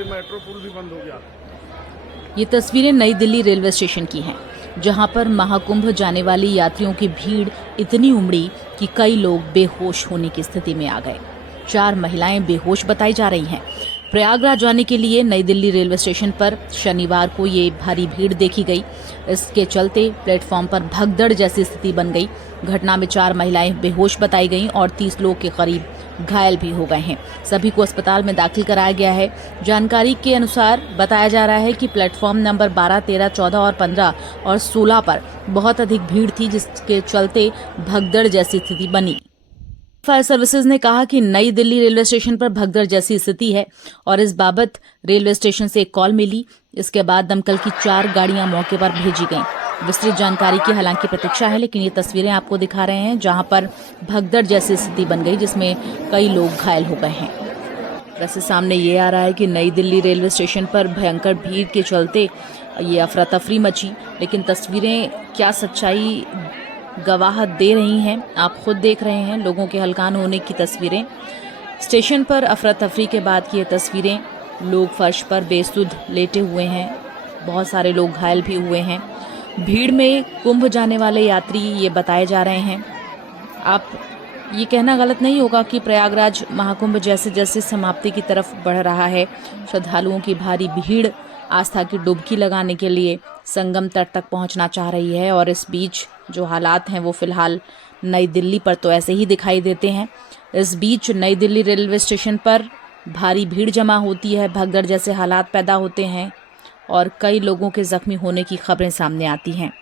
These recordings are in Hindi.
ये मेट्रो पुल भी बंद हो गया। ये तस्वीरें नई दिल्ली रेलवे स्टेशन की हैं, जहां पर महाकुंभ जाने वाली यात्रियों की भीड़ इतनी उमड़ी कि कई लोग बेहोश होने की स्थिति में आ गए। 4 महिलाएं बेहोश बताई जा रही हैं। प्रयागराज जाने के लिए नई दिल्ली रेलवे स्टेशन पर शनिवार को ये भारी भीड़ देखी गई। इसके चलते प्लेटफॉर्म पर भगदड़ जैसी स्थिति बन गई। घटना में 4 महिलाएं बेहोश बताई गईं और 30 लोग के करीब घायल भी हो गए हैं। सभी को अस्पताल में दाखिल कराया गया है। जानकारी के अनुसार बताया जा रहा है कि प्लेटफॉर्म नंबर 12, 13, 14 और 15 और 16 पर बहुत अधिक भीड़ थी, जिसके चलते भगदड़ जैसी स्थिति बनी। फायर सर्विसेज ने कहा कि नई दिल्ली रेलवे स्टेशन पर भगदड़ जैसी स्थिति है और इस बाबत रेलवे स्टेशन से एक कॉल मिली। इसके बाद दमकल की 4 गाड़ियां मौके पर भेजी गईं। विस्तृत जानकारी की हालांकि प्रतीक्षा है, लेकिन ये तस्वीरें आपको दिखा रहे हैं जहां पर भगदड़ जैसी स्थिति बन गई, जिसमें कई लोग घायल हो गए हैं। वैसे सामने ये आ रहा है कि नई दिल्ली रेलवे स्टेशन पर भयंकर भीड़ के चलते ये अफरा तफरी मची, लेकिन तस्वीरें क्या सच्चाई गवाह दे रही हैं, आप खुद देख रहे हैं। लोगों के हलकान होने की तस्वीरें, स्टेशन पर अफरा तफरी के बाद की ये तस्वीरें। लोग फर्श पर बेसुध लेटे हुए हैं, बहुत सारे लोग घायल भी हुए हैं। भीड़ में कुंभ जाने वाले यात्री ये बताए जा रहे हैं। आप ये कहना गलत नहीं होगा कि प्रयागराज महाकुंभ जैसे जैसे समाप्ति की तरफ बढ़ रहा है, श्रद्धालुओं की भारी भीड़ आस्था की डुबकी लगाने के लिए संगम तट तक पहुंचना चाह रही है। और इस बीच जो हालात हैं वो फिलहाल नई दिल्ली पर तो ऐसे ही दिखाई देते हैं। इस बीच नई दिल्ली रेलवे स्टेशन पर भारी भीड़ जमा होती है, भगदड़ जैसे हालात पैदा होते हैं और कई लोगों के जख्मी होने की खबरें सामने आती हैं।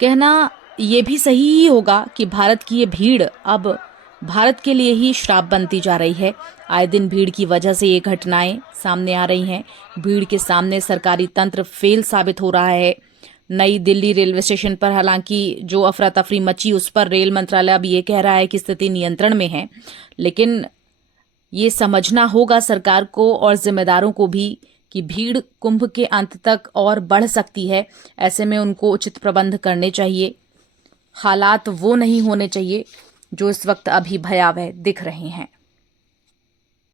कहना ये भी सही ही होगा कि भारत की ये भीड़ अब भारत के लिए ही श्राप बनती जा रही है। आए दिन भीड़ की वजह से ये घटनाएं सामने आ रही हैं। भीड़ के सामने सरकारी तंत्र फेल साबित हो रहा है। नई दिल्ली रेलवे स्टेशन पर हालांकि जो अफरा तफरी मची, उस पर रेल मंत्रालय अब ये कह रहा है कि स्थिति नियंत्रण में है, लेकिन ये समझना होगा सरकार को और जिम्मेदारों को भी कि भीड़ कुंभ के अंत तक और बढ़ सकती है। ऐसे में उनको उचित प्रबंध करने चाहिए। हालात वो नहीं होने चाहिए जो इस वक्त अभी भयावह दिख रहे हैं।